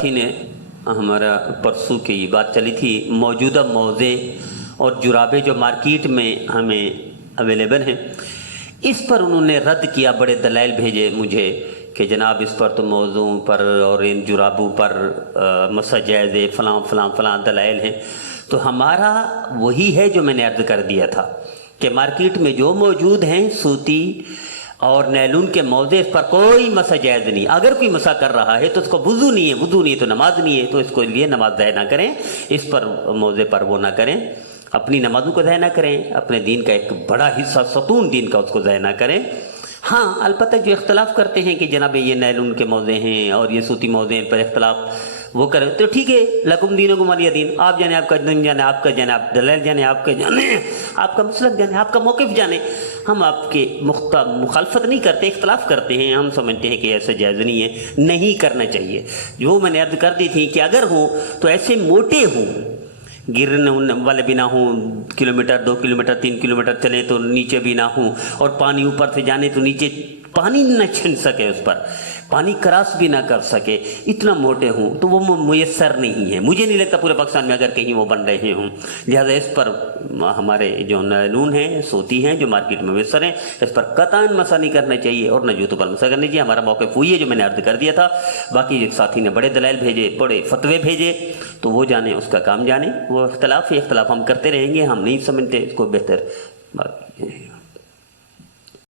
نے ہمارا پرسوں کی بات چلی تھی موجودہ موضع اور جرابے جو مارکیٹ میں ہمیں اویلیبل ہیں اس پر انہوں نے رد کیا، بڑے دلائل بھیجے مجھے کہ جناب اس پر تو موضوع پر اور ان جرابوں پر مسح جائز ہے، فلاں فلاں فلاں دلائل ہیں۔ تو ہمارا وہی ہے جو میں نے عرض کر دیا تھا کہ مارکیٹ میں جو موجود ہیں سوتی اور نیلون کے موضع اس پر کوئی مسح جائز نہیں۔ اگر کوئی مسح کر رہا ہے تو اس کو وضو نہیں ہے تو نماز نہیں ہے، تو اس کو لیے نماز ضائع نہ کریں، اس پر موضع پر وہ نہ کریں، اپنی نمازوں کو ضائع نہ کریں، اپنے دین کا ایک بڑا حصہ ستون دین کا اس کو ضائع نہ کریں۔ ہاں البتہ جو اختلاف کرتے ہیں کہ جناب یہ نیلون کے موضع ہیں اور یہ سوتی موضع ہیں پر اختلاف وہ کریں تو ٹھیک ہے، لکم دینکم ولی دین، آپ جانے، آپ کا دین جانے، آپ کا جانے، آپ دلائل جانے، آپ کا جانے، آپ کا مسلک جانے، آپ کا موقف جانے۔ ہم آپ کے مخالفت نہیں کرتے، اختلاف کرتے ہیں، ہم سمجھتے ہیں کہ ایسا جائز نہیں ہے، نہیں کرنا چاہیے۔ جو میں نے عرض کر دی تھی کہ اگر ہوں تو ایسے موٹے ہوں، گرنے والے بھی نہ ہوں، کلومیٹر 2 کلومیٹر 3 کلومیٹر چلیں تو نیچے بھی نہ ہوں، اور پانی اوپر سے جانے تو نیچے پانی نہ چھن سکے، اس پر پانی کراس بھی نہ کر سکے، اتنا موٹے ہوں تو وہ میسر نہیں ہے۔ مجھے نہیں لگتا پورے پاکستان میں اگر کہیں وہ بن رہے ہوں، لہذا اس پر ہمارے جو نون ہیں، سوتی ہیں جو مارکیٹ میں میسر ہیں، اس پر قطعاً مسح نہیں کرنا چاہیے اور نہ جوتوں پر مسح کرنا چاہیے۔ ہمارا موقف وہی ہے جو میں نے عرض کر دیا تھا۔ باقی ایک ساتھی نے بڑے دلائل بھیجے، بڑے فتوے بھیجے، تو وہ جانے، اس کا کام جانے، وہ اختلاف ہم کرتے رہیں گے، ہم نہیں سمجھتے اس کو بہتر بات۔